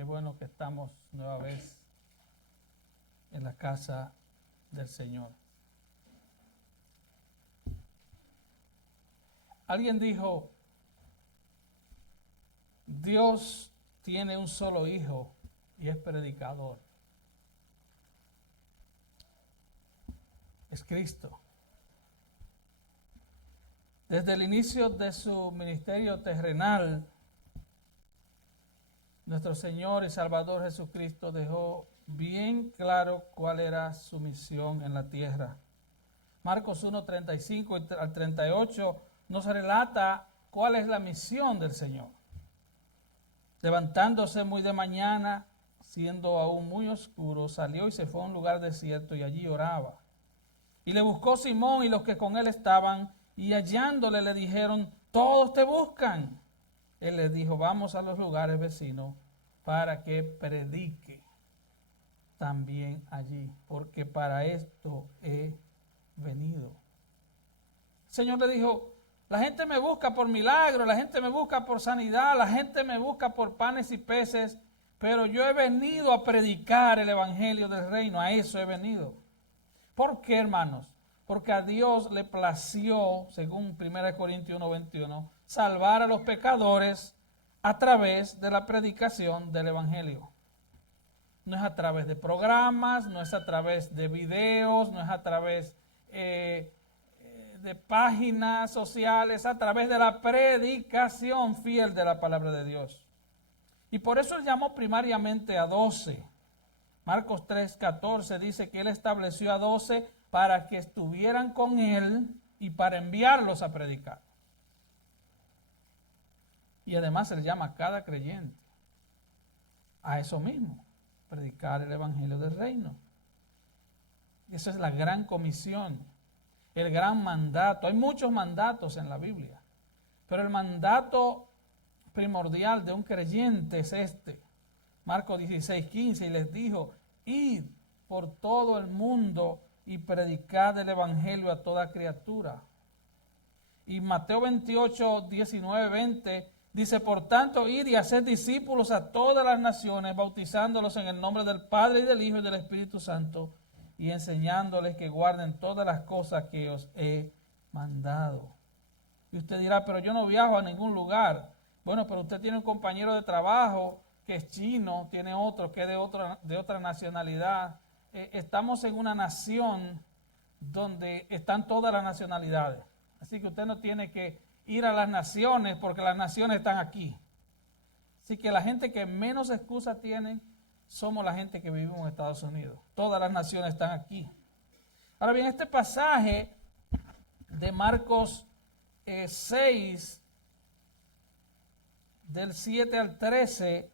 Qué bueno que estamos nueva vez en la casa del Señor. Alguien dijo, Dios tiene un solo hijo y es predicador. Es Cristo. Desde el inicio de su ministerio terrenal, nuestro Señor y Salvador Jesucristo dejó bien claro cuál era su misión en la tierra. Marcos 1, 35 al 38 nos relata cuál es la misión del Señor. Levantándose muy de mañana, siendo aún muy oscuro, salió y se fue a un lugar desierto y allí oraba. Y le buscó Simón y los que con él estaban, y hallándole le dijeron, todos te buscan. Él les dijo, vamos a los lugares vecinos para que predique también allí, porque para esto he venido. El Señor le dijo, la gente me busca por milagros, la gente me busca por sanidad, la gente me busca por panes y peces, pero yo he venido a predicar el evangelio del reino, a eso he venido. ¿Por qué, hermanos? Porque a Dios le plació, según 1 Corintios 1:21, salvar a los pecadores a través de la predicación del evangelio. No es a través de programas, no es a través de videos, no es a través de páginas sociales, a través de la predicación fiel de la palabra de Dios. Y por eso él llamó primariamente a 12. Marcos 3:14 dice que él estableció a 12 para que estuvieran con él y para enviarlos a predicar. Y además él llama a cada creyente a eso mismo, predicar el evangelio del reino. Esa es la gran comisión, el gran mandato. Hay muchos mandatos en la Biblia, pero el mandato primordial de un creyente es este. Marcos 16:15, y les dijo, id por todo el mundo y predicad el evangelio a toda criatura. Y Mateo 28, 19, 20 dice, por tanto, id y haced discípulos a todas las naciones, bautizándolos en el nombre del Padre y del Hijo y del Espíritu Santo, y enseñándoles que guarden todas las cosas que os he mandado. Y usted dirá, pero yo no viajo a ningún lugar. Bueno, pero usted tiene un compañero de trabajo que es chino, tiene otro que es de otra nacionalidad. Estamos en una nación donde están todas las nacionalidades. Así que usted no tiene que ir a las naciones porque las naciones están aquí. Así que la gente que menos excusa tienen somos la gente que vivimos en Estados Unidos. Todas las naciones están aquí. Ahora bien, este pasaje de Marcos 6, del 7 al 13,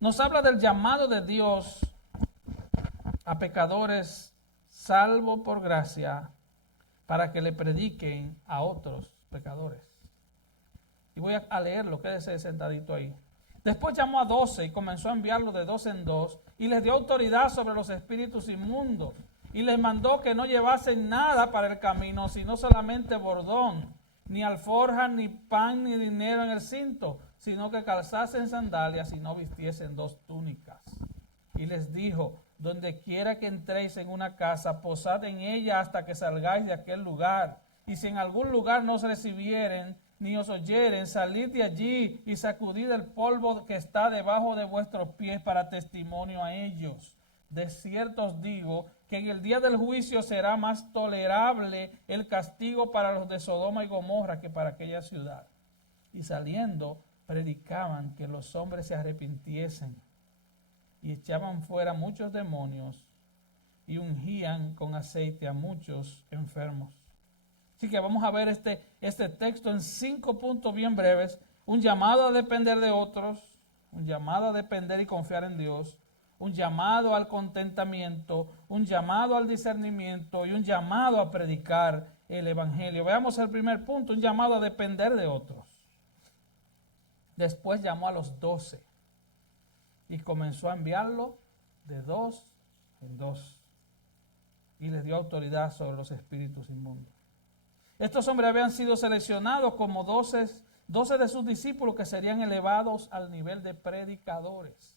nos habla del llamado de Dios a pecadores salvos por gracia para que le prediquen a otros pecadores. Y voy a leerlo, quédese sentadito ahí. Después llamó a 12 y comenzó a enviarlos de 2 en 2 y les dio autoridad sobre los espíritus inmundos y les mandó que no llevasen nada para el camino, sino solamente bordón, ni alforja, ni pan, ni dinero en el cinto, sino que calzasen sandalias y no vistiesen 2 túnicas. Y les dijo, donde quiera que entréis en una casa, posad en ella hasta que salgáis de aquel lugar. Y si en algún lugar no os recibieren, ni os oyeren, salid de allí y sacudid el polvo que está debajo de vuestros pies para testimonio a ellos. De cierto os digo que en el día del juicio será más tolerable el castigo para los de Sodoma y Gomorra que para aquella ciudad. Y saliendo, predicaban que los hombres se arrepintiesen y echaban fuera muchos demonios y ungían con aceite a muchos enfermos. Así que vamos a ver este texto en 5 puntos bien breves. Un llamado a depender de otros, un llamado a depender y confiar en Dios, un llamado al contentamiento, un llamado al discernimiento y un llamado a predicar el evangelio. Veamos el primer punto, un llamado a depender de otros. Después llamó a los 12 y comenzó a enviarlo de 2 en 2 y les dio autoridad sobre los espíritus inmundos. Estos hombres habían sido seleccionados como 12 de sus discípulos que serían elevados al nivel de predicadores.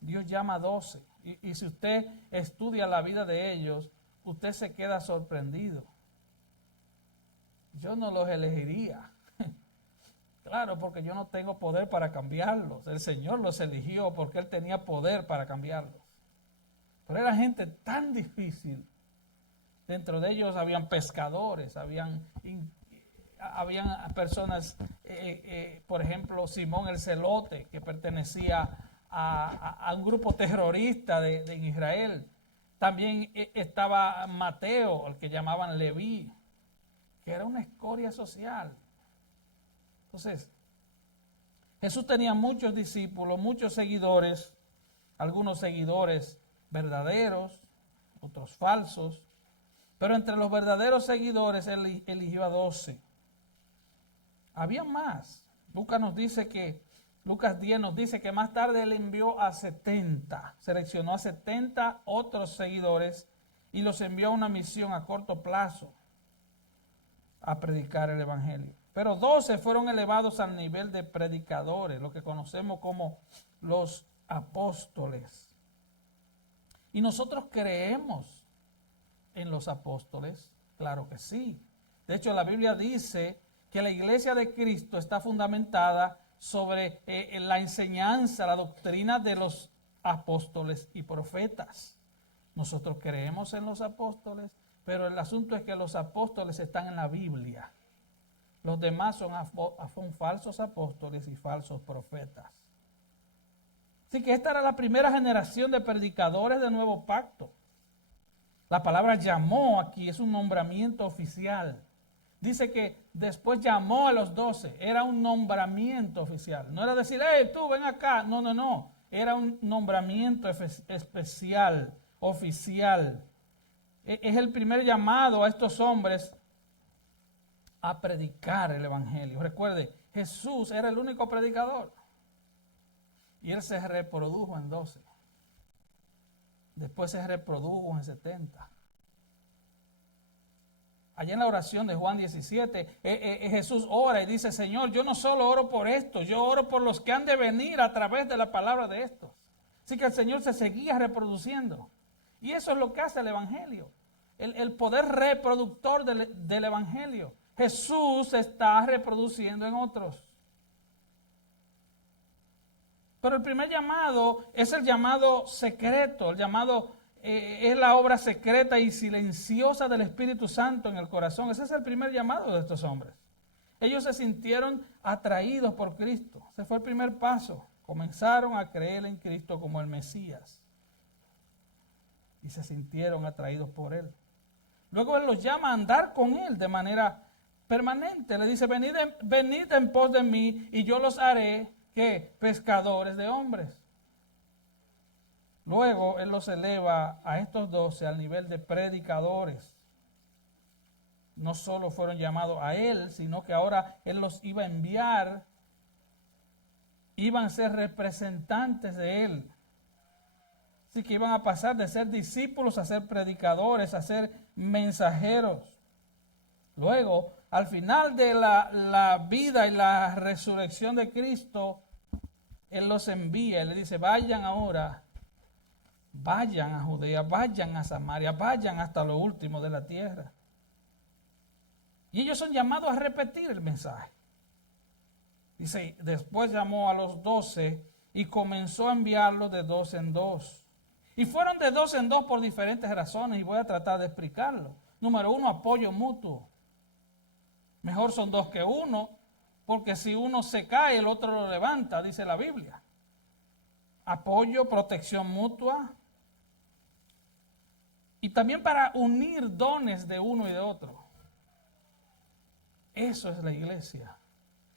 Dios llama a 12. Y si usted estudia la vida de ellos, usted se queda sorprendido. Yo no los elegiría. Claro, porque yo no tengo poder para cambiarlos. El Señor los eligió porque Él tenía poder para cambiarlos. Pero era gente tan difícil. Dentro de ellos habían pescadores, habían personas, por ejemplo, Simón el Celote, que pertenecía a un grupo terrorista de Israel. También estaba Mateo, el que llamaban Leví, que era una escoria social. Entonces, Jesús tenía muchos discípulos, muchos seguidores, algunos seguidores verdaderos, otros falsos, pero entre los verdaderos seguidores Él eligió a 12. Había más. Lucas 10 nos dice que más tarde Él envió a 70, seleccionó a 70 otros seguidores y los envió a una misión a corto plazo a predicar el Evangelio. Pero 12 fueron elevados al nivel de predicadores, lo que conocemos como los apóstoles. ¿Y nosotros creemos en los apóstoles? Claro que sí. De hecho, la Biblia dice que la iglesia de Cristo está fundamentada sobre la enseñanza, la doctrina de los apóstoles y profetas. Nosotros creemos en los apóstoles, pero el asunto es que los apóstoles están en la Biblia. Los demás son falsos apóstoles y falsos profetas. Así que esta era la primera generación de predicadores del nuevo pacto. La palabra llamó aquí es un nombramiento oficial. Dice que después llamó a los 12. Era un nombramiento oficial. No era decir, hey, tú ven acá. No. Era un nombramiento especial, oficial. Es el primer llamado a estos hombres a predicar el Evangelio. Recuerde, Jesús era el único predicador. Y Él se reprodujo en 12. Después se reprodujo en 70. Allá en la oración de Juan 17, Jesús ora y dice, Señor, yo no solo oro por esto, yo oro por los que han de venir a través de la palabra de estos. Así que el Señor se seguía reproduciendo. Y eso es lo que hace el Evangelio. El poder reproductor del Evangelio. Jesús se está reproduciendo en otros. Pero el primer llamado es el llamado secreto, el llamado es la obra secreta y silenciosa del Espíritu Santo en el corazón. Ese es el primer llamado de estos hombres. Ellos se sintieron atraídos por Cristo. Ese fue el primer paso. Comenzaron a creer en Cristo como el Mesías. Y se sintieron atraídos por Él. Luego Él los llama a andar con Él de manera permanente. Le dice, venid en pos de mí y yo los haré, ¿qué? Pescadores de hombres. Luego Él los eleva a estos 12 al nivel de predicadores. No solo fueron llamados a Él, sino que ahora Él los iba a enviar. Iban a ser representantes de Él. Así que iban a pasar de ser discípulos a ser predicadores, a ser mensajeros. Luego, al final de la vida y la resurrección de Cristo, Él los envía y le dice, vayan ahora, vayan a Judea, vayan a Samaria, vayan hasta lo último de la tierra. Y ellos son llamados a repetir el mensaje. Dice, después llamó a los 12 y comenzó a enviarlos de 2 en 2. Y fueron de 2 en 2 por diferentes razones y voy a tratar de explicarlo. Número 1, apoyo mutuo. Mejor son 2 que 1, porque si uno se cae, el otro lo levanta, dice la Biblia. Apoyo, protección mutua. Y también para unir dones de uno y de otro. Eso es la iglesia.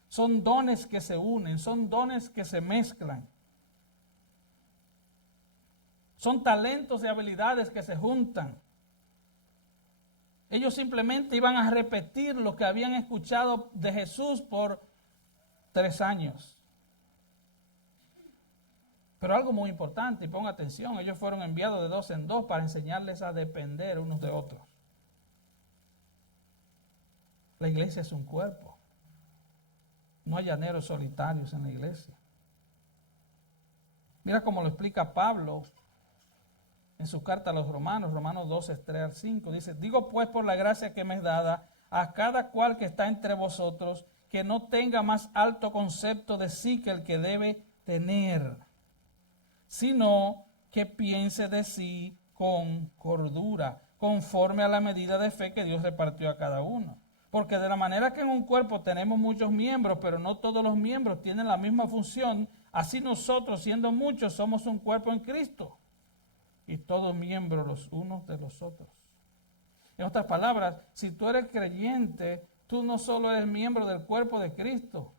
Son dones que se unen, son dones que se mezclan. Son talentos y habilidades que se juntan. Ellos simplemente iban a repetir lo que habían escuchado de Jesús por 3 años. Pero algo muy importante, y ponga atención, ellos fueron enviados de 2 en 2 para enseñarles a depender unos de otros. La iglesia es un cuerpo. No hay llaneros solitarios en la iglesia. Mira cómo lo explica Pablo en su carta a los Romanos, Romanos 12, 3 al 5. Dice, digo pues por la gracia que me es dada a cada cual que está entre vosotros, que no tenga más alto concepto de sí que el que debe tener, sino que piense de sí con cordura, conforme a la medida de fe que Dios repartió a cada uno. Porque de la manera que en un cuerpo tenemos muchos miembros, pero no todos los miembros tienen la misma función, así nosotros, siendo muchos, somos un cuerpo en Cristo, y todos miembros los unos de los otros. En otras palabras, si tú eres creyente, tú no solo eres miembro del cuerpo de Cristo,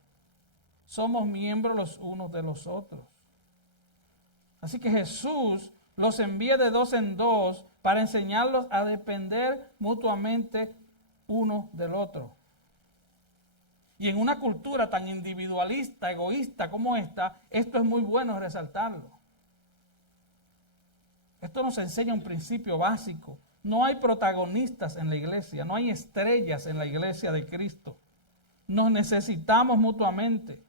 somos miembros los unos de los otros. Así que Jesús los envía de dos en dos para enseñarlos a depender mutuamente uno del otro. Y en una cultura tan individualista, egoísta como esta, esto es muy bueno resaltarlo. Esto nos enseña un principio básico. No hay protagonistas en la iglesia, no hay estrellas en la iglesia de Cristo. Nos necesitamos mutuamente.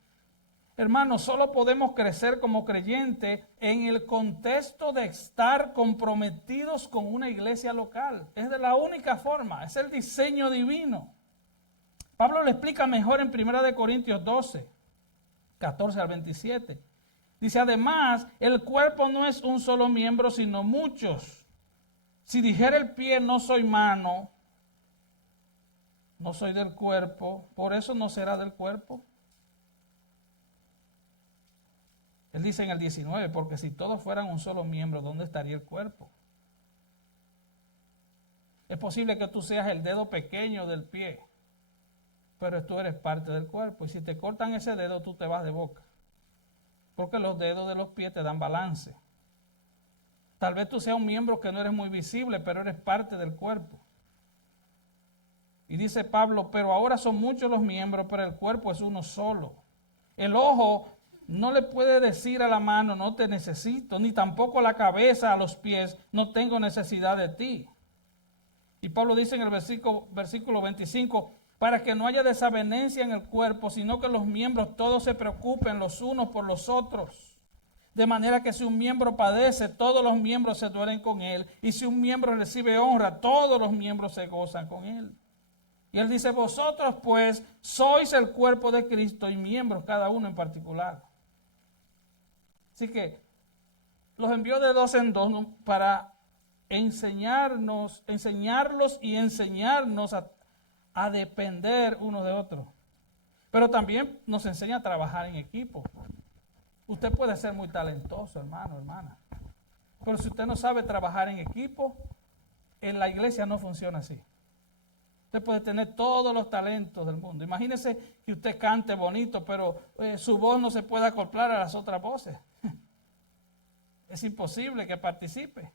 Hermanos, solo podemos crecer como creyentes en el contexto de estar comprometidos con una iglesia local. Es de la única forma, es el diseño divino. Pablo lo explica mejor en 1 Corintios 12, 14 al 27. Dice, además, el cuerpo no es un solo miembro, sino muchos. Si dijera el pie, no soy mano, no soy del cuerpo, por eso no será del cuerpo. Él dice en el 19, porque si todos fueran un solo miembro, ¿dónde estaría el cuerpo? Es posible que tú seas el dedo pequeño del pie, pero tú eres parte del cuerpo. Y si te cortan ese dedo, tú te vas de boca. Porque los dedos de los pies te dan balance. Tal vez tú seas un miembro que no eres muy visible, pero eres parte del cuerpo. Y dice Pablo, pero ahora son muchos los miembros, pero el cuerpo es uno solo. El ojo no le puede decir a la mano, no te necesito, ni tampoco la cabeza a los pies, no tengo necesidad de ti. Y Pablo dice en el versículo 25, para que no haya desavenencia en el cuerpo, sino que los miembros todos se preocupen los unos por los otros. De manera que si un miembro padece, todos los miembros se duelen con él. Y si un miembro recibe honra, todos los miembros se gozan con él. Y él dice, vosotros pues sois el cuerpo de Cristo y miembros cada uno en particular. Así que los envió de dos en dos para enseñarlos y enseñarnos a depender uno de otro. Pero también nos enseña a trabajar en equipo. Usted puede ser muy talentoso, hermano, hermana. Pero si usted no sabe trabajar en equipo, en la iglesia no funciona así. Usted puede tener todos los talentos del mundo. Imagínese que usted cante bonito, pero su voz no se puede acoplar a las otras voces. Es imposible que participe.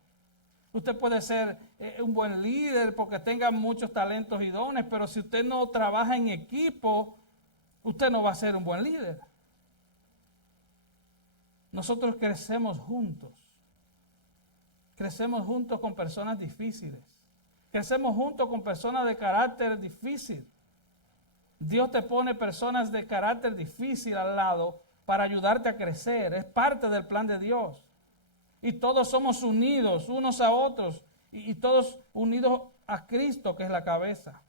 Usted puede ser un buen líder porque tenga muchos talentos y dones, pero si usted no trabaja en equipo, usted no va a ser un buen líder. Nosotros crecemos juntos. Crecemos juntos con personas difíciles. Crecemos juntos con personas de carácter difícil. Dios te pone personas de carácter difícil al lado para ayudarte a crecer. Es parte del plan de Dios. Y todos somos unidos unos a otros y todos unidos a Cristo, que es la cabeza.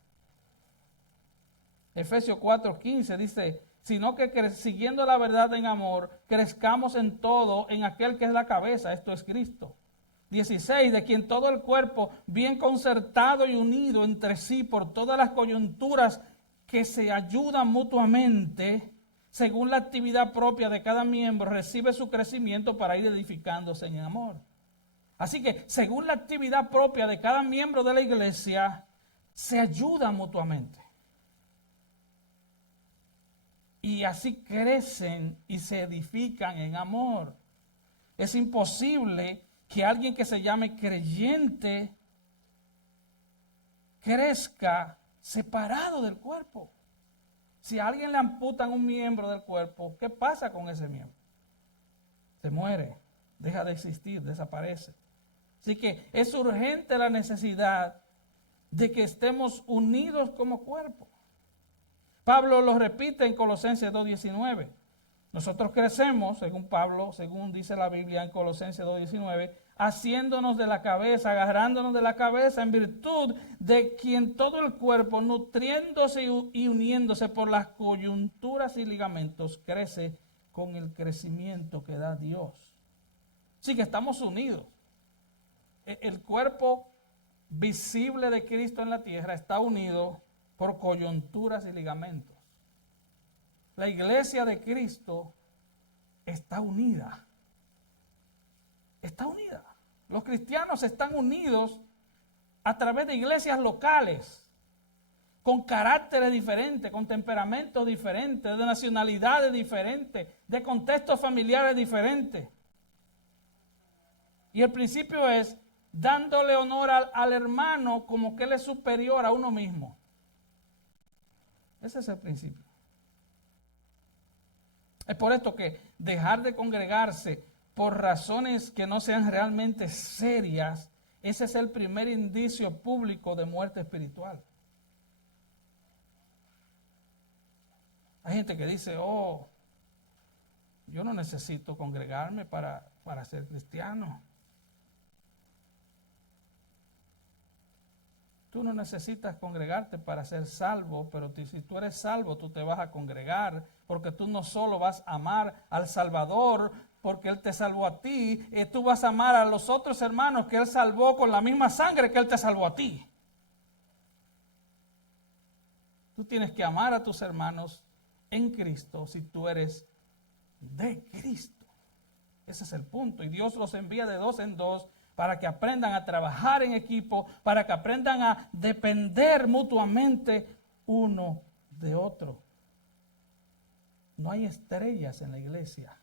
Efesios 4:15 dice, sino que siguiendo la verdad en amor, crezcamos en todo en aquel que es la cabeza, esto es Cristo. 16, de quien todo el cuerpo, bien concertado y unido entre sí por todas las coyunturas que se ayudan mutuamente, según la actividad propia de cada miembro, recibe su crecimiento para ir edificándose en amor. Así que, según la actividad propia de cada miembro de la iglesia, se ayudan mutuamente. Y así crecen y se edifican en amor. Es imposible que alguien que se llame creyente crezca separado del cuerpo. Si a alguien le amputan un miembro del cuerpo, ¿qué pasa con ese miembro? Se muere, deja de existir, desaparece. Así que es urgente la necesidad de que estemos unidos como cuerpo. Pablo lo repite en Colosenses 2:19. Nosotros crecemos, según Pablo, según dice la Biblia en Colosenses 2:19, haciéndonos de la cabeza, agarrándonos de la cabeza en virtud de quien todo el cuerpo, nutriéndose y uniéndose por las coyunturas y ligamentos, crece con el crecimiento que da Dios. Sí que estamos unidos. El cuerpo visible de Cristo en la tierra está unido por coyunturas y ligamentos. La iglesia de Cristo está unida. Está unida. Los cristianos están unidos a través de iglesias locales, con caracteres diferentes, con temperamentos diferentes, de nacionalidades diferentes, de contextos familiares diferentes. Y el principio es dándole honor al hermano como que él es superior a uno mismo. Ese es el principio. Es por esto que dejar de congregarse por razones que no sean realmente serias, ese es el primer indicio público de muerte espiritual. Hay gente que dice, oh, yo no necesito congregarme para ser cristiano. Tú no necesitas congregarte para ser salvo, pero si tú eres salvo, tú te vas a congregar, porque tú no solo vas a amar al Salvador, porque Él te salvó a ti, tú vas a amar a los otros hermanos que Él salvó con la misma sangre que Él te salvó a ti. Tú tienes que amar a tus hermanos en Cristo si tú eres de Cristo. Ese es el punto. Y Dios los envía de dos en dos para que aprendan a trabajar en equipo, para que aprendan a depender mutuamente uno de otro. No hay estrellas en la iglesia.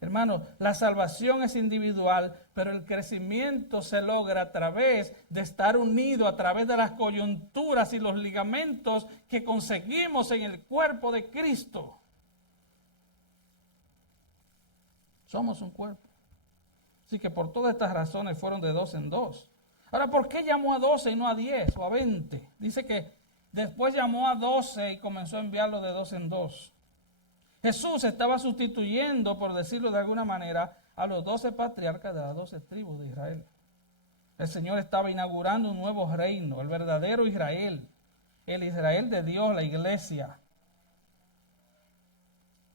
Hermano, la salvación es individual, pero el crecimiento se logra a través de estar unido, a través de las coyunturas y los ligamentos que conseguimos en el cuerpo de Cristo. Somos un cuerpo. Así que por todas estas razones fueron de dos en dos. Ahora, ¿por qué llamó a 12 y no a 10 o a 20? Dice que después llamó a 12 y comenzó a enviarlos de dos en dos. Jesús estaba sustituyendo, por decirlo de alguna manera, a los 12 patriarcas de las 12 tribus de Israel. El Señor estaba inaugurando un nuevo reino, el verdadero Israel, el Israel de Dios, la iglesia.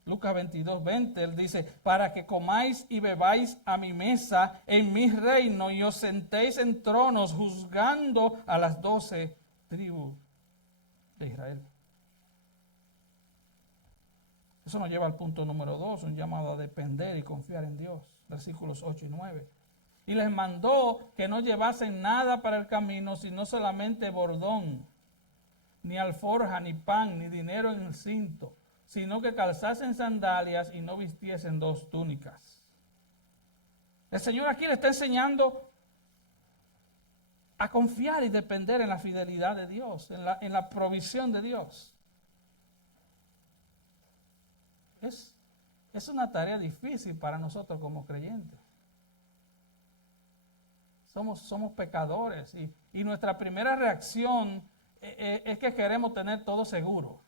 Lucas 22:20, Él dice, para que comáis y bebáis a mi mesa en mi reino y os sentéis en tronos juzgando a las 12 tribus de Israel. Eso nos lleva al punto número 2, un llamado a depender y confiar en Dios, versículos 8 y 9. Y les mandó que no llevasen nada para el camino, sino solamente bordón, ni alforja, ni pan, ni dinero en el cinto, sino que calzasen sandalias y no vistiesen dos túnicas. El Señor aquí le está enseñando a confiar y depender en la fidelidad de Dios, en la provisión de Dios. Es una tarea difícil para nosotros como creyentes. Somos pecadores y nuestra primera reacción es que queremos tener todo seguro.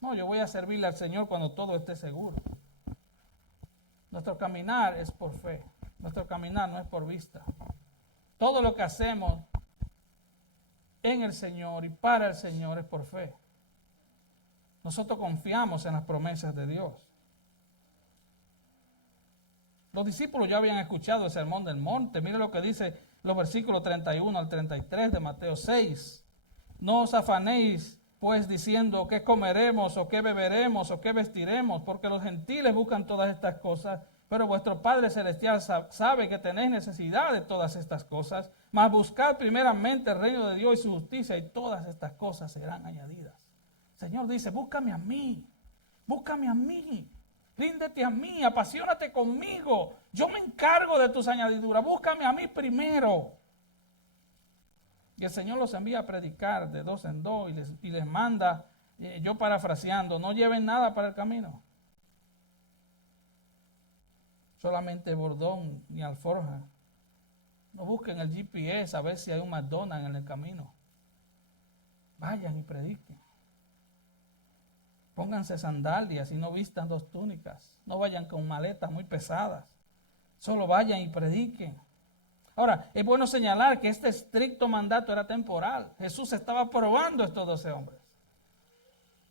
No, yo voy a servirle al Señor cuando todo esté seguro. Nuestro caminar es por fe. Nuestro caminar no es por vista. Todo lo que hacemos en el Señor y para el Señor es por fe. Nosotros confiamos en las promesas de Dios. Los discípulos ya habían escuchado el sermón del monte. Mire lo que dice los versículos 31 al 33 de Mateo 6. No os afanéis pues diciendo qué comeremos o qué beberemos o qué vestiremos, porque los gentiles buscan todas estas cosas, pero vuestro Padre Celestial sabe que tenéis necesidad de todas estas cosas, mas buscad primeramente el reino de Dios y su justicia y todas estas cosas serán añadidas. El Señor dice, búscame a mí, ríndete a mí, apasionate conmigo, yo me encargo de tus añadiduras, búscame a mí primero. Y el Señor los envía a predicar de dos en dos y les manda, yo parafraseando, no lleven nada para el camino. Solamente bordón ni alforja. No busquen el GPS a ver si hay un McDonald's en el camino. Vayan y prediquen. Pónganse sandalias y no vistan 2 túnicas. No vayan con maletas muy pesadas. Solo vayan y prediquen. Ahora, es bueno señalar que este estricto mandato era temporal. Jesús estaba probando a estos 12 hombres.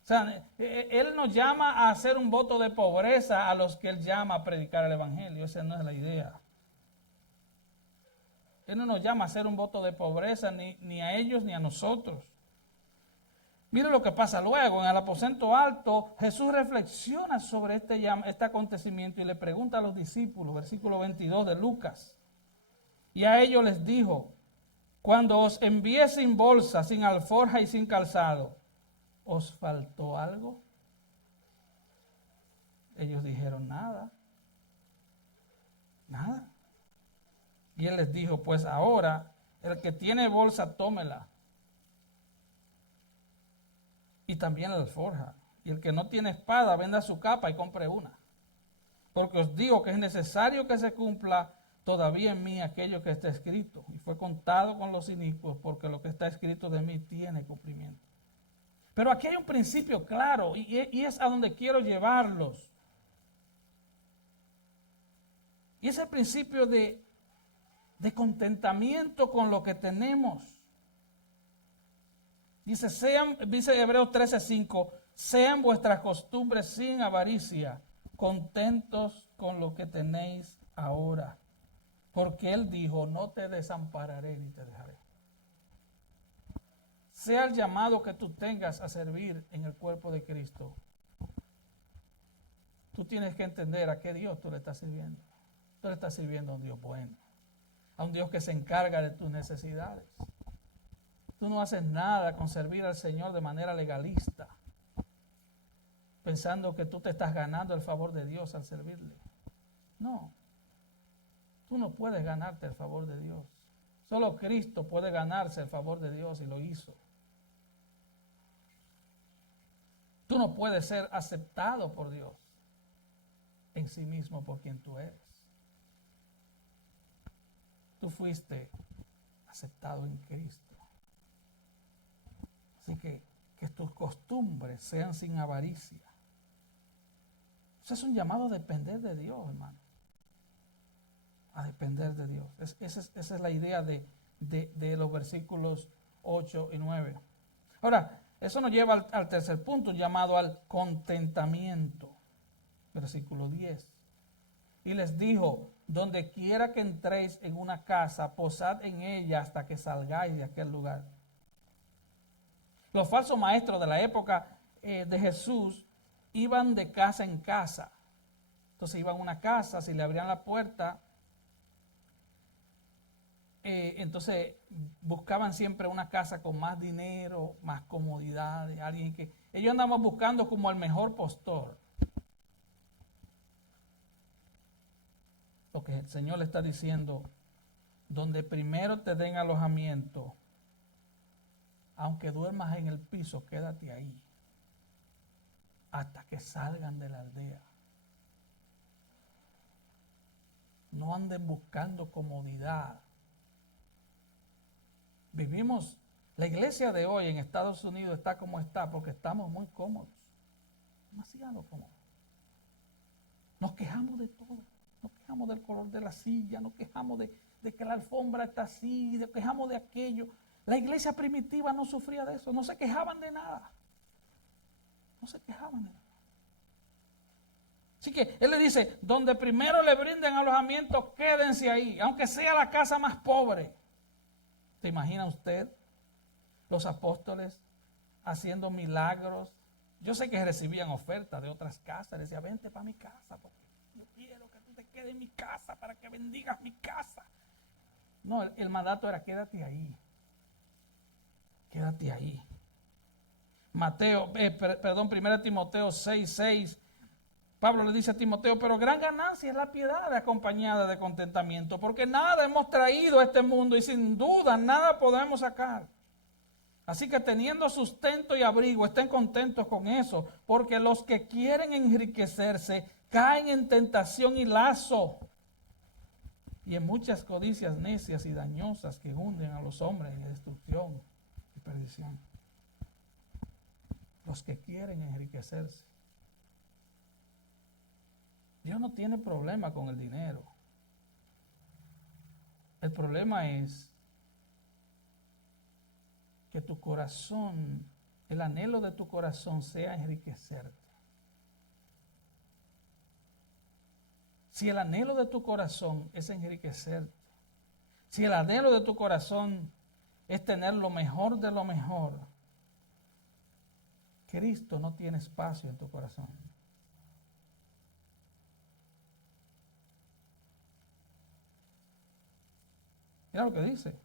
O sea, Él nos llama a hacer un voto de pobreza a los que Él llama a predicar el Evangelio. Esa no es la idea. Él no nos llama a hacer un voto de pobreza ni a ellos ni a nosotros. Mire lo que pasa luego. En el aposento alto, Jesús reflexiona sobre este acontecimiento y le pregunta a los discípulos, versículo 22 de Lucas. Y a ellos les dijo, cuando os envié sin bolsa, sin alforja y sin calzado, ¿os faltó algo? Ellos dijeron nada. Nada. Y él les dijo, pues ahora el que tiene bolsa, tómela. Y también la alforja. Y el que no tiene espada, venda su capa y compre una. Porque os digo que es necesario que se cumpla todavía en mí aquello que está escrito. Y fue contado con los inicuos, porque lo que está escrito de mí tiene cumplimiento. Pero aquí hay un principio claro, y es a donde quiero llevarlos. Y es el principio de contentamiento con lo que tenemos. Dice Hebreos 13:5, sean vuestras costumbres sin avaricia, contentos con lo que tenéis ahora. Porque Él dijo, no te desampararé ni te dejaré. Sea el llamado que tú tengas a servir en el cuerpo de Cristo, tú tienes que entender a qué Dios tú le estás sirviendo. Tú le estás sirviendo a un Dios bueno, a un Dios que se encarga de tus necesidades. Tú no haces nada con servir al Señor de manera legalista, pensando que tú te estás ganando el favor de Dios al servirle. No, tú no puedes ganarte el favor de Dios. Solo Cristo puede ganarse el favor de Dios y lo hizo. Tú no puedes ser aceptado por Dios en sí mismo por quien tú eres. Tú fuiste aceptado en Cristo. Así que tus costumbres sean sin avaricia. Eso es un llamado a depender de Dios, hermano. A depender de Dios. Esa es la idea de los versículos 8 y 9. Ahora, eso nos lleva al tercer punto, llamado al contentamiento. Versículo 10. Y les dijo, donde quiera que entréis en una casa, posad en ella hasta que salgáis de aquel lugar. Los falsos maestros de la época de Jesús iban de casa en casa. Entonces iban a una casa, si le abrían la puerta, entonces buscaban siempre una casa con más dinero, más comodidades, alguien que ellos andaban buscando como el mejor postor. Lo que el Señor le está diciendo, donde primero te den alojamiento, aunque duermas en el piso, quédate ahí hasta que salgan de la aldea. No anden buscando comodidad. Vivimos, la iglesia de hoy en Estados Unidos está como está porque estamos muy cómodos, demasiado cómodos. Nos quejamos de todo, nos quejamos del color de la silla, nos quejamos de que la alfombra está así, nos quejamos de aquello. La iglesia primitiva no sufría de eso, no se quejaban de nada. No se quejaban de nada. Así que Él le dice, donde primero le brinden alojamiento, quédense ahí, aunque sea la casa más pobre. ¿Se imagina usted los apóstoles haciendo milagros? Yo sé que recibían ofertas de otras casas. Les decía, vente para mi casa, porque yo quiero que tú te quedes en mi casa para que bendigas mi casa. No, el mandato era quédate ahí. Quédate ahí. 1 Timoteo 6:6. Pablo le dice a Timoteo, pero gran ganancia es la piedad acompañada de contentamiento, porque nada hemos traído a este mundo y sin duda nada podemos sacar. Así que teniendo sustento y abrigo, estén contentos con eso, porque los que quieren enriquecerse caen en tentación y lazo y en muchas codicias necias y dañosas que hunden a los hombres en destrucción y perdición. Los que quieren enriquecerse. Dios no tiene problema con el dinero. El problema es que tu corazón, el anhelo de tu corazón sea enriquecerte. Si el anhelo de tu corazón es enriquecerte, si el anhelo de tu corazón es tener lo mejor de lo mejor, Cristo no tiene espacio en tu corazón. Mira lo que dice.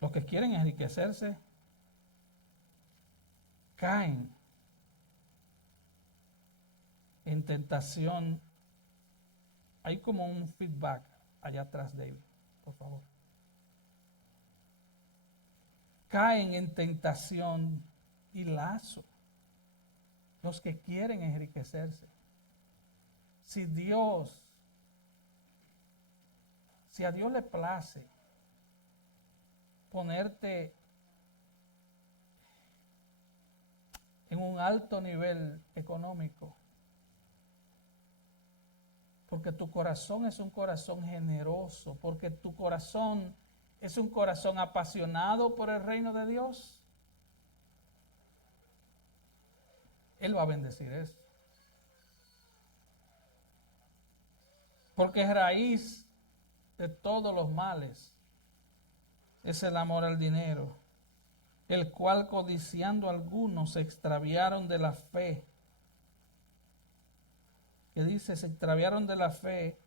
Los que quieren enriquecerse caen en tentación. Hay como un feedback allá atrás, David, por favor. Caen en tentación y lazo. Los que quieren enriquecerse. Si a Dios le place ponerte en un alto nivel económico, porque tu corazón es un corazón generoso, porque tu corazón es un corazón apasionado por el reino de Dios, Él va a bendecir eso. Porque raíz de todos los males es el amor al dinero, el cual codiciando algunos se extraviaron de la fe. Que dice, se extraviaron de la fe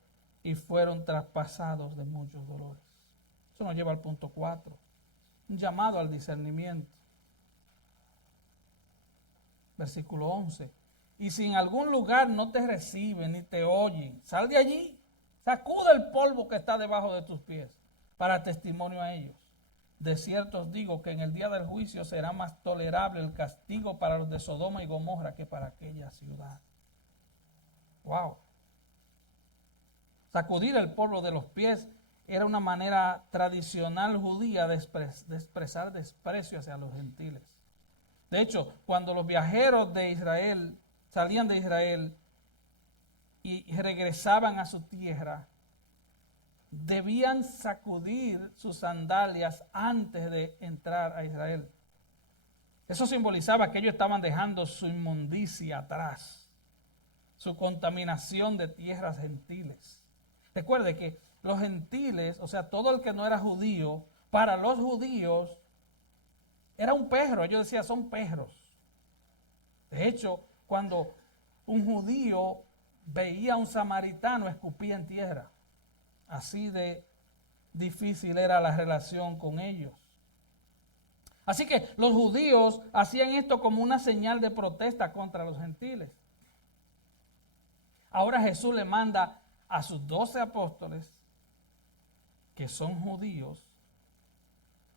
y fueron traspasados de muchos dolores. Eso nos lleva al punto 4, un llamado al discernimiento. Versículo 11. Y si en algún lugar no te reciben ni te oyen, sal de allí, sacude el polvo que está debajo de tus pies, para testimonio a ellos. De cierto os digo que en el día del juicio será más tolerable el castigo para los de Sodoma y Gomorra que para aquella ciudad. Wow. Sacudir el polvo de los pies era una manera tradicional judía de expresar desprecio hacia los gentiles. De hecho, cuando los viajeros de Israel salían de Israel y regresaban a su tierra, debían sacudir sus sandalias antes de entrar a Israel. Eso simbolizaba que ellos estaban dejando su inmundicia atrás, su contaminación de tierras gentiles. Recuerde que los gentiles, o sea, todo el que no era judío, para los judíos era un perro. Ellos decían, son perros. De hecho, cuando un judío veía a un samaritano, escupía en tierra. Así de difícil era la relación con ellos. Así que los judíos hacían esto como una señal de protesta contra los gentiles. Ahora Jesús le manda a sus 12 apóstoles, que son judíos,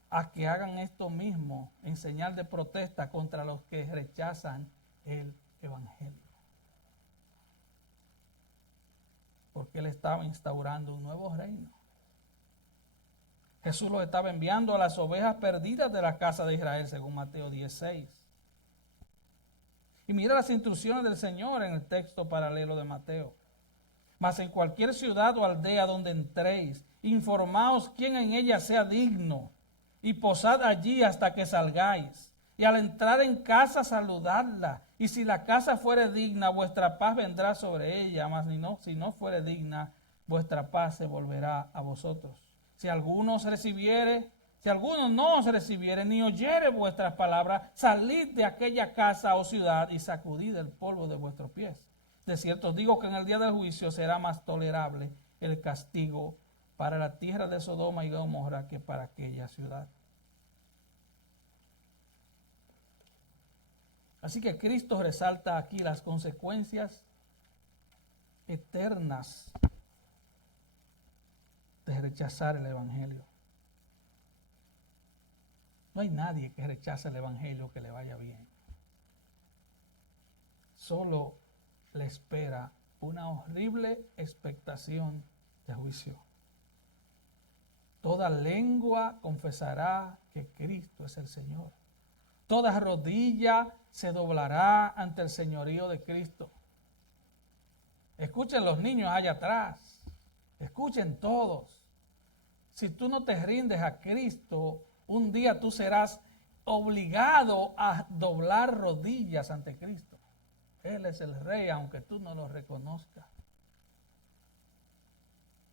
a que hagan esto mismo en señal de protesta contra los que rechazan el evangelio. Porque Él estaba instaurando un nuevo reino. Jesús los estaba enviando a las ovejas perdidas de la casa de Israel, según Mateo 16. Y mira las instrucciones del Señor en el texto paralelo de Mateo. Mas en cualquier ciudad o aldea donde entréis, informaos quién en ella sea digno, y posad allí hasta que salgáis. Y al entrar en casa, saludadla. Y si la casa fuere digna, vuestra paz vendrá sobre ella. Mas si no fuere digna, vuestra paz se volverá a vosotros. Si alguno no os recibiere, ni oyere vuestras palabras, salid de aquella casa o ciudad y sacudid el polvo de vuestros pies. De cierto os digo que en el día del juicio será más tolerable el castigo para la tierra de Sodoma y Gomorra que para aquella ciudad. Así que Cristo resalta aquí las consecuencias eternas de rechazar el evangelio. No hay nadie que rechace el evangelio que le vaya bien. Solo le espera una horrible expectación de juicio. Toda lengua confesará que Cristo es el Señor. Toda rodilla se doblará ante el señorío de Cristo. Escuchen los niños allá atrás. Escuchen todos. Si tú no te rindes a Cristo, un día tú serás obligado a doblar rodillas ante Cristo. Él es el Rey, aunque tú no lo reconozcas.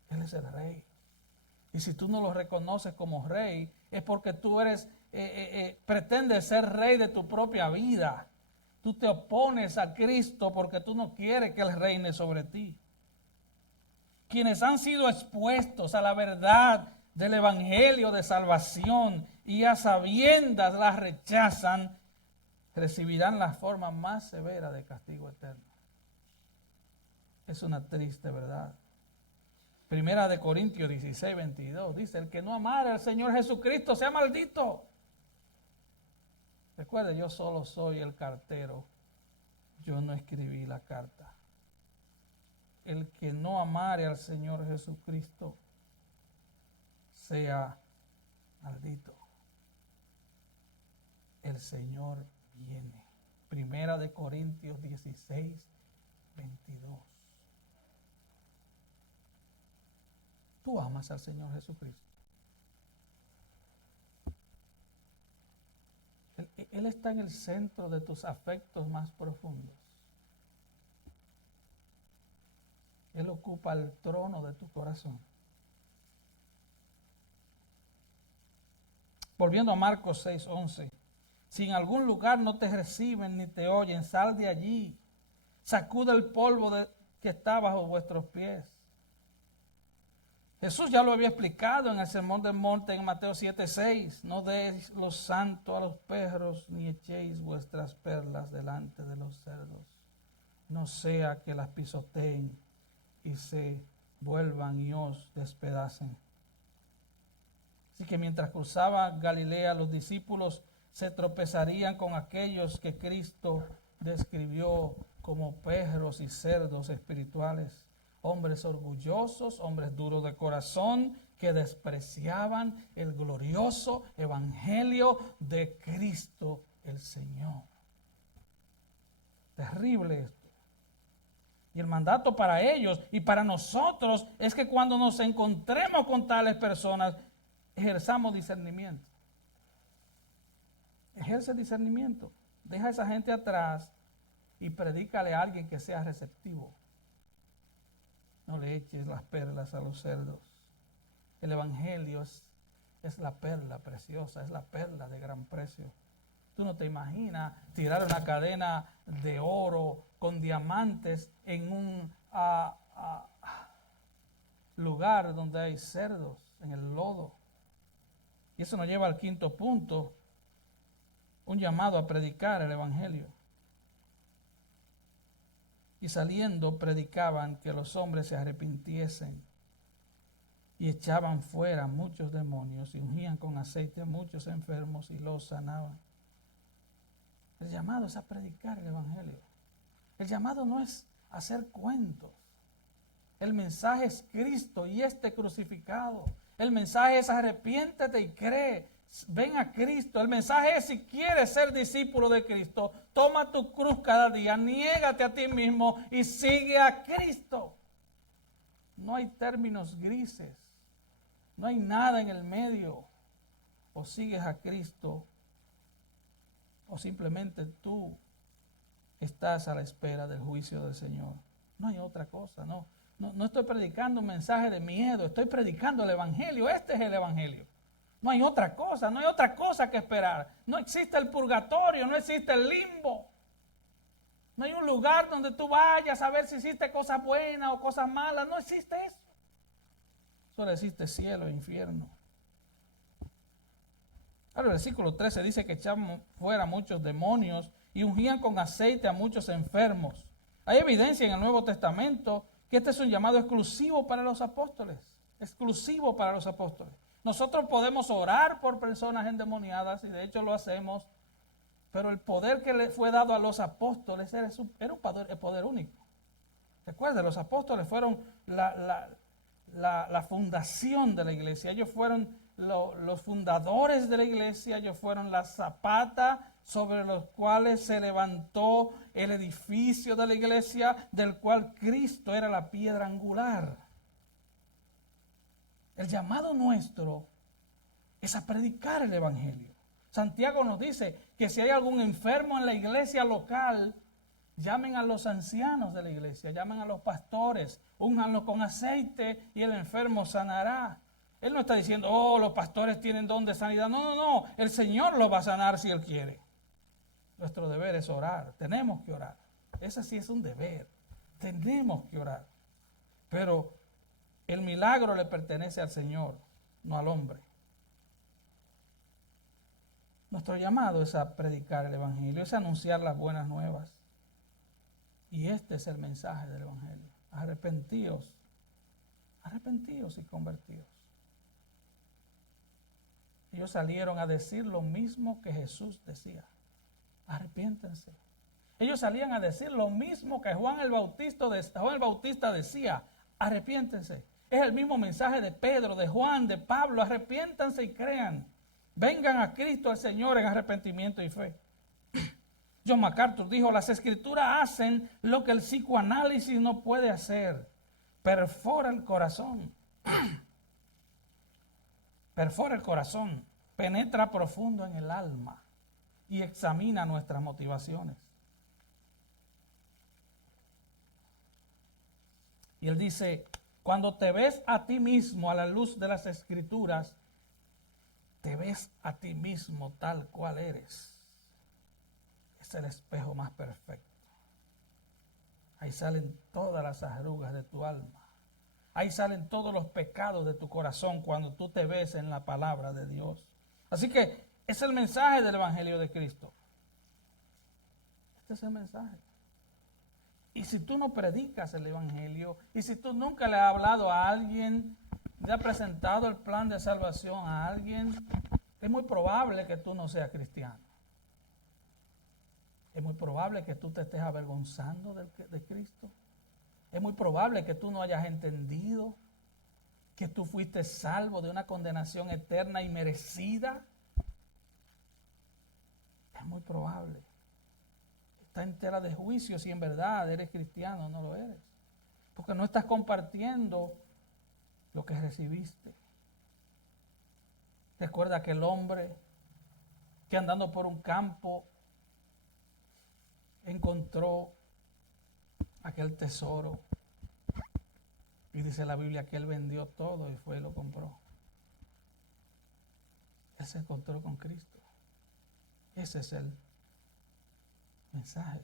Él es el Rey. Y si tú no lo reconoces como Rey, es porque tú pretendes ser Rey de tu propia vida. Tú te opones a Cristo porque tú no quieres que Él reine sobre ti. Quienes han sido expuestos a la verdad del Evangelio de salvación y a sabiendas la rechazan, recibirán la forma más severa de castigo eterno. Es una triste verdad. Primera de Corintios 16, 22 dice: el que no amare al Señor Jesucristo sea maldito. Recuerde, yo solo soy el cartero. Yo no escribí la carta. El que no amare al Señor Jesucristo sea maldito. El Señor viene. Primera de Corintios 16, 22. Tú amas al Señor Jesucristo. Él está en el centro de tus afectos más profundos. Él ocupa el trono de tu corazón. Volviendo a Marcos 6:11. Si en algún lugar no te reciben ni te oyen, sal de allí. Sacuda el polvo que está bajo vuestros pies. Jesús ya lo había explicado en el Sermón del Monte en Mateo 7:6. No deis lo santo a los perros, ni echéis vuestras perlas delante de los cerdos. No sea que las pisoteen y se vuelvan y os despedacen. Así que mientras cruzaban Galilea, los discípulos se tropezarían con aquellos que Cristo describió como perros y cerdos espirituales. Hombres orgullosos, hombres duros de corazón, que despreciaban el glorioso evangelio de Cristo el Señor. Terrible esto. Y el mandato para ellos y para nosotros es que cuando nos encontremos con tales personas, ejerzamos discernimiento. Ejerce discernimiento. Deja a esa gente atrás y predícale a alguien que sea receptivo. No le eches las perlas a los cerdos. El evangelio es la perla preciosa, es la perla de gran precio. Tú no te imaginas tirar una cadena de oro con diamantes en un lugar donde hay cerdos, en el lodo. Y eso nos lleva al quinto punto, un llamado a predicar el evangelio. Y saliendo predicaban que los hombres se arrepintiesen y echaban fuera muchos demonios y ungían con aceite a muchos enfermos y los sanaban. El llamado es a predicar el evangelio. El llamado no es hacer cuentos. El mensaje es Cristo y este crucificado. El mensaje es arrepiéntete y cree. Ven a Cristo. El mensaje es: si quieres ser discípulo de Cristo, toma tu cruz cada día, niégate a ti mismo y sigue a Cristo. No hay términos grises. No hay nada en el medio. O sigues a Cristo o simplemente tú estás a la espera del juicio del Señor. No hay otra cosa, no estoy predicando un mensaje de miedo, estoy predicando el evangelio. Este es el evangelio. No hay otra cosa, no hay otra cosa que esperar. No existe el purgatorio, no existe el limbo. No hay un lugar donde tú vayas a ver si hiciste cosas buenas o cosas malas. No existe eso. Solo existe cielo e infierno. Ahora el versículo 13 dice que echaban fuera muchos demonios y ungían con aceite a muchos enfermos. Hay evidencia en el Nuevo Testamento que este es un llamado exclusivo para los apóstoles. Exclusivo para los apóstoles. Nosotros podemos orar por personas endemoniadas y de hecho lo hacemos, pero el poder que le fue dado a los apóstoles era un poder único. Recuerden, los apóstoles fueron la fundación de la iglesia. Ellos fueron los fundadores de la iglesia, ellos fueron la zapata sobre los cuales se levantó el edificio de la iglesia, del cual Cristo era la piedra angular. El llamado nuestro es a predicar el evangelio. Santiago nos dice que si hay algún enfermo en la iglesia local, llamen a los ancianos de la iglesia, llamen a los pastores, únganlo con aceite y el enfermo sanará. Él no está diciendo, oh, los pastores tienen don de sanidad. No, no, no. El Señor los va a sanar si Él quiere. Nuestro deber es orar. Tenemos que orar. Ese sí es un deber. Tenemos que orar. Pero el milagro le pertenece al Señor, no al hombre. Nuestro llamado es a predicar el evangelio, es a anunciar las buenas nuevas. Y este es el mensaje del evangelio. Arrepentíos y convertíos. Ellos salieron a decir lo mismo que Jesús decía. Arrepiéntense. Ellos salían a decir lo mismo que Juan el Bautista decía. Arrepiéntense. Es el mismo mensaje de Pedro, de Juan, de Pablo. Arrepiéntanse y crean. Vengan a Cristo el Señor en arrepentimiento y fe. John MacArthur dijo, las escrituras hacen lo que el psicoanálisis no puede hacer. Perfora el corazón. Perfora el corazón, penetra profundo en el alma y examina nuestras motivaciones. Y él dice, cuando te ves a ti mismo a la luz de las escrituras, te ves a ti mismo tal cual eres. Es el espejo más perfecto. Ahí salen todas las arrugas de tu alma. Ahí salen todos los pecados de tu corazón cuando tú te ves en la palabra de Dios. Así que es el mensaje del Evangelio de Cristo. Este es el mensaje. Y si tú no predicas el Evangelio, y si tú nunca le has hablado a alguien, le has presentado el plan de salvación a alguien, es muy probable que tú no seas cristiano. Es muy probable que tú te estés avergonzando de Cristo. Es muy probable que tú no hayas entendido que tú fuiste salvo de una condenación eterna y merecida. Es muy probable. Está entera de juicio si en verdad eres cristiano o no lo eres. Porque no estás compartiendo lo que recibiste. Recuerda aquel hombre que andando por un campo encontró aquel tesoro. Y dice la Biblia que él vendió todo y fue y lo compró. Él se encontró con Cristo. Ese es el mensaje.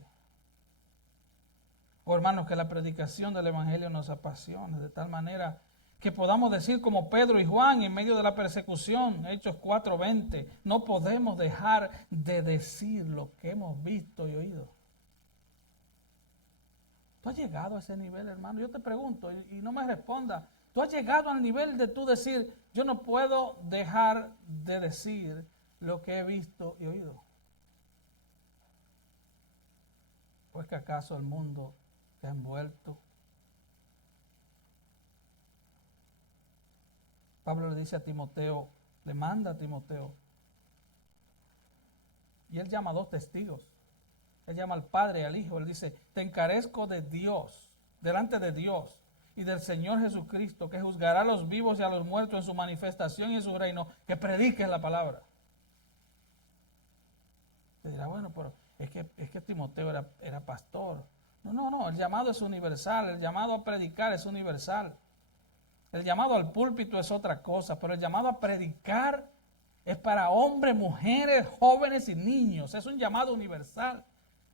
Oh, hermanos, que la predicación del Evangelio nos apasione de tal manera que podamos decir como Pedro y Juan en medio de la persecución, Hechos 4:20, no podemos dejar de decir lo que hemos visto y oído. ¿Tú has llegado a ese nivel, hermano? Yo te pregunto y no me responda. ¿Tú has llegado al nivel de tú decir, yo no puedo dejar de decir lo que he visto y oído? ¿Pues que acaso el mundo te ha envuelto? Pablo le dice a Timoteo, le manda a Timoteo, y él llama a 2 testigos. Él llama al Padre y al Hijo. Él dice, te encarezco de Dios, delante de Dios y del Señor Jesucristo, que juzgará a los vivos y a los muertos en su manifestación y en su reino, que prediques la palabra. Te dirá, bueno, pero es que Timoteo era pastor. No, el llamado es universal, el llamado a predicar es universal. El llamado al púlpito es otra cosa, pero el llamado a predicar es para hombres, mujeres, jóvenes y niños. Es un llamado universal.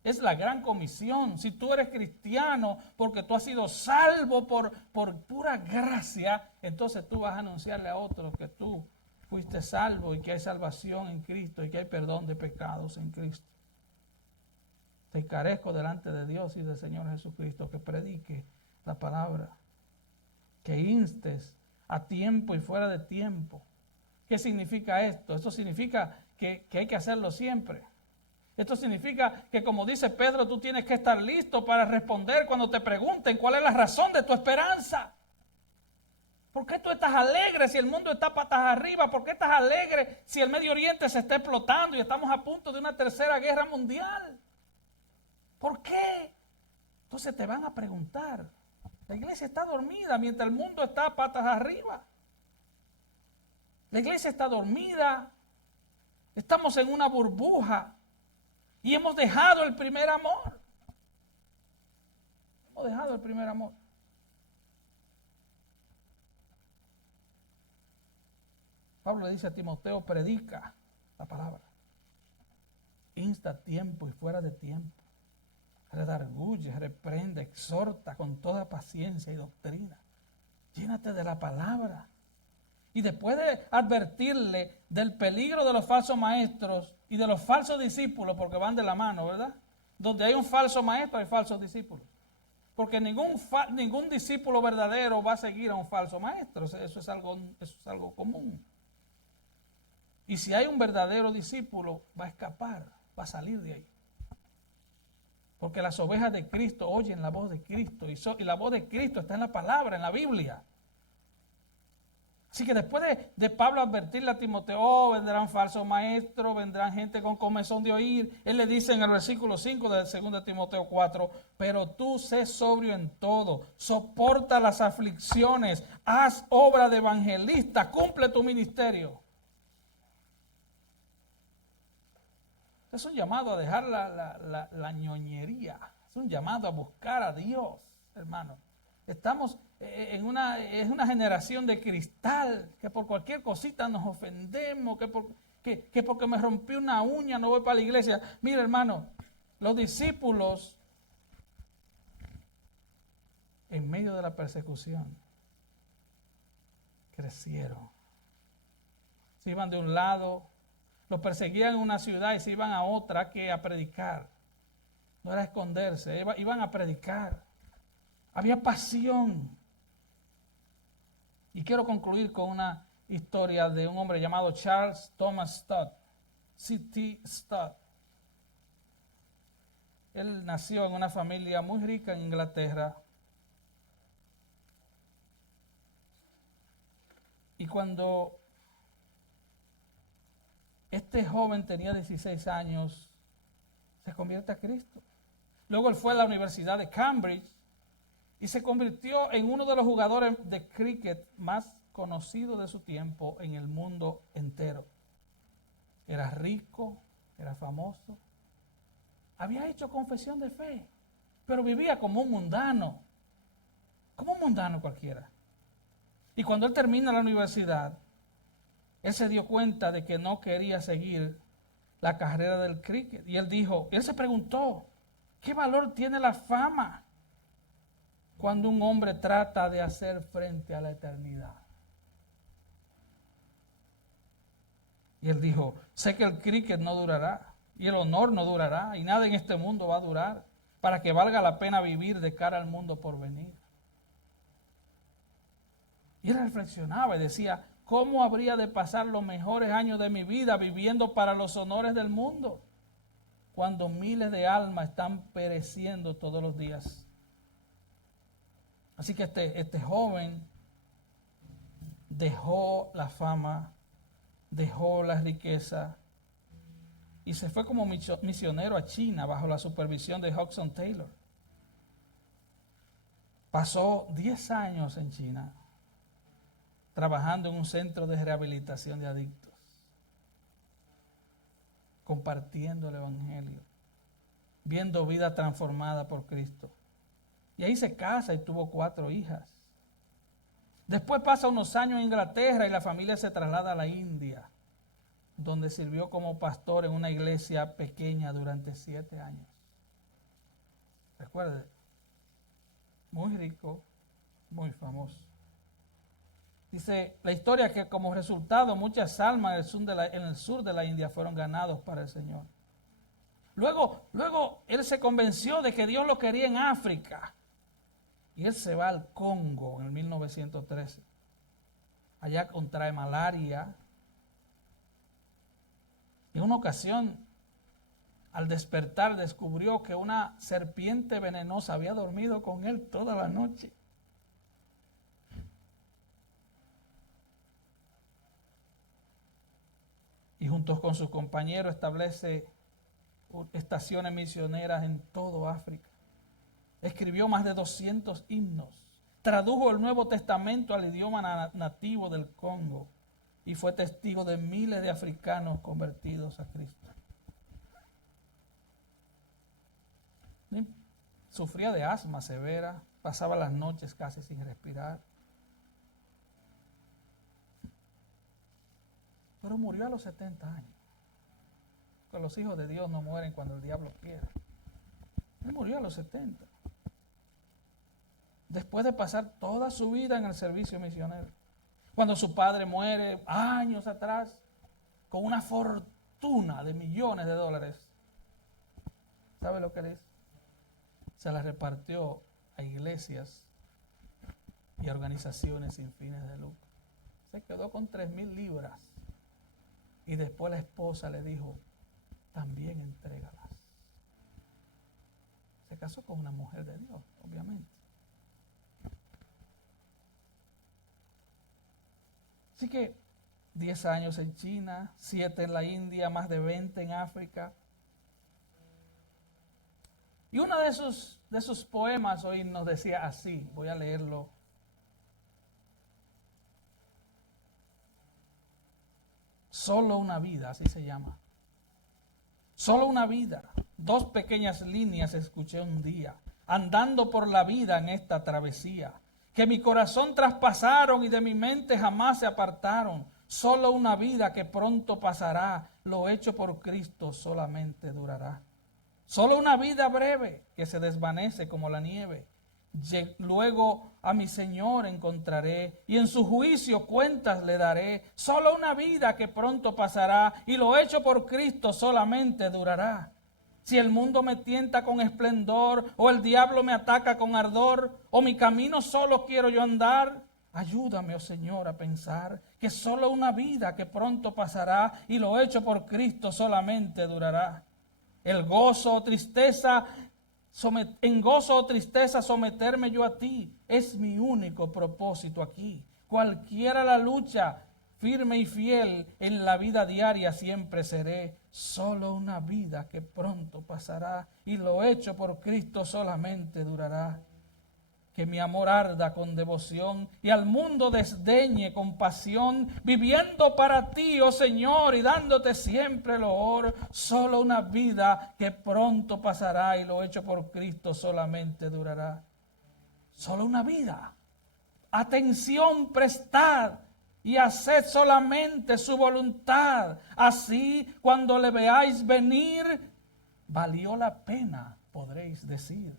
Es la gran comisión. Si tú eres cristiano porque tú has sido salvo por pura gracia, entonces tú vas a anunciarle a otros que tú fuiste salvo y que hay salvación en Cristo y que hay perdón de pecados en Cristo. Te encarezco delante de Dios y del Señor Jesucristo que predique la palabra, que instes a tiempo y fuera de tiempo. ¿Qué significa esto? Esto significa que hay que hacerlo siempre. Esto significa que, como dice Pedro, tú tienes que estar listo para responder cuando te pregunten cuál es la razón de tu esperanza. ¿Por qué tú estás alegre si el mundo está patas arriba? ¿Por qué estás alegre si el Medio Oriente se está explotando y estamos a punto de una tercera guerra mundial? ¿Por qué? Entonces te van a preguntar. La iglesia está dormida mientras el mundo está patas arriba. La iglesia está dormida. Estamos en una burbuja y hemos dejado el primer amor. Hemos dejado el primer amor. Pablo le dice a Timoteo, predica la palabra. Insta a tiempo y fuera de tiempo. Redarguye, reprende, exhorta con toda paciencia y doctrina. Llénate de la palabra. Y después de advertirle del peligro de los falsos maestros y de los falsos discípulos, porque van de la mano, ¿verdad? Donde hay un falso maestro hay falsos discípulos. Porque ningún discípulo verdadero va a seguir a un falso maestro. Eso es algo común. Y si hay un verdadero discípulo, va a escapar, va a salir de ahí. Porque las ovejas de Cristo oyen la voz de Cristo y la voz de Cristo está en la palabra, en la Biblia. Así que después de Pablo advertirle a Timoteo, vendrán falsos maestros, vendrán gente con comezón de oír, él le dice en el versículo 5 de 2 Timoteo 4, pero tú sé sobrio en todo, soporta las aflicciones, haz obra de evangelista, cumple tu ministerio. Es un llamado a dejar la ñoñería, es un llamado a buscar a Dios, hermano. Estamos es una generación de cristal, que por cualquier cosita nos ofendemos, que porque me rompí una uña no voy para la iglesia. Mira, hermano, los discípulos en medio de la persecución crecieron. Se iban de un lado, los perseguían en una ciudad y se iban a otra a predicar. No era esconderse, iban a predicar. Había pasión. Y quiero concluir con una historia de un hombre llamado Charles Thomas Stott, C.T. Stott. Él nació en una familia muy rica en Inglaterra. Y cuando este joven tenía 16 años, se convierte a Cristo. Luego él fue a la Universidad de Cambridge y se convirtió en uno de los jugadores de cricket más conocidos de su tiempo en el mundo entero. Era rico, era famoso, había hecho confesión de fe, pero vivía como un mundano cualquiera. Y cuando él termina la universidad, él se dio cuenta de que no quería seguir la carrera del cricket. Y él se preguntó, ¿qué valor tiene la fama cuando un hombre trata de hacer frente a la eternidad? Y él dijo, sé que el cricket no durará, y el honor no durará, y nada en este mundo va a durar, para que valga la pena vivir de cara al mundo por venir. Y él reflexionaba y decía, ¿cómo habría de pasar los mejores años de mi vida viviendo para los honores del mundo, cuando miles de almas están pereciendo todos los días? Así que este joven dejó la fama, dejó la riqueza y se fue como misionero a China bajo la supervisión de Hudson Taylor. Pasó 10 años en China trabajando en un centro de rehabilitación de adictos, compartiendo el evangelio, viendo vida transformada por Cristo. Y ahí se casa y tuvo 4 hijas. Después pasa unos años en Inglaterra y la familia se traslada a la India, donde sirvió como pastor en una iglesia pequeña durante 7 años. Recuerde, muy rico, muy famoso. Dice la historia que como resultado muchas almas en el sur de la India fueron ganados para el Señor. Luego él se convenció de que Dios lo quería en África. Y él se va al Congo en el 1913. Allá contrae malaria. En una ocasión, al despertar, descubrió que una serpiente venenosa había dormido con él toda la noche. y junto con sus compañeros establece estaciones misioneras en todo África. Escribió más de 200 himnos, tradujo el Nuevo Testamento al idioma nativo del Congo y fue testigo de miles de africanos convertidos a Cristo. Sufría de asma severa, pasaba las noches casi sin respirar. Pero murió a los 70 años. Porque los hijos de Dios no mueren cuando el diablo quiere. Él murió a los 70. Después de pasar toda su vida en el servicio misionero. Cuando su padre muere años atrás, con una fortuna de millones de dólares. ¿Sabe lo que le hizo? Se la repartió a iglesias y a organizaciones sin fines de lucro. Se quedó con 3,000 libras. Y después la esposa le dijo, también entrégalas. Se casó con una mujer de Dios, obviamente. Así que 10 años en China, 7 en la India, más de 20 en África. Y uno de sus poemas hoy nos decía así, voy a leerlo. Solo una vida, así se llama. Solo una vida. 2 pequeñas líneas escuché un día, andando por la vida en esta travesía, que mi corazón traspasaron y de mi mente jamás se apartaron. Solo una vida que pronto pasará, lo hecho por Cristo solamente durará. Solo una vida breve que se desvanece como la nieve. Luego a mi Señor encontraré y en su juicio cuentas le daré. Solo una vida que pronto pasará y lo hecho por Cristo solamente durará. Si el mundo me tienta con esplendor o el diablo me ataca con ardor o mi camino solo quiero yo andar, ayúdame, oh Señor, a pensar que solo una vida que pronto pasará y lo hecho por Cristo solamente durará. El gozo o tristeza, en gozo o tristeza someterme yo a ti, es mi único propósito aquí. Cualquiera la lucha, firme y fiel en la vida diaria siempre seré. Solo una vida que pronto pasará y lo hecho por Cristo solamente durará. Que mi amor arda con devoción y al mundo desdeñe con pasión, viviendo para ti, oh Señor, y dándote siempre loor. Solo una vida que pronto pasará y lo hecho por Cristo solamente durará. Solo una vida. Atención prestad y haced solamente su voluntad. Así, cuando le veáis venir, valió la pena, podréis decir.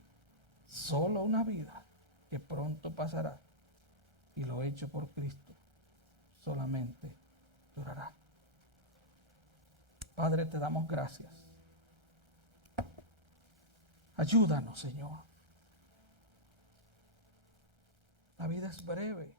Solo una vida que pronto pasará y lo hecho por Cristo solamente durará. Padre, te damos gracias. Ayúdanos, Señor. La vida es breve.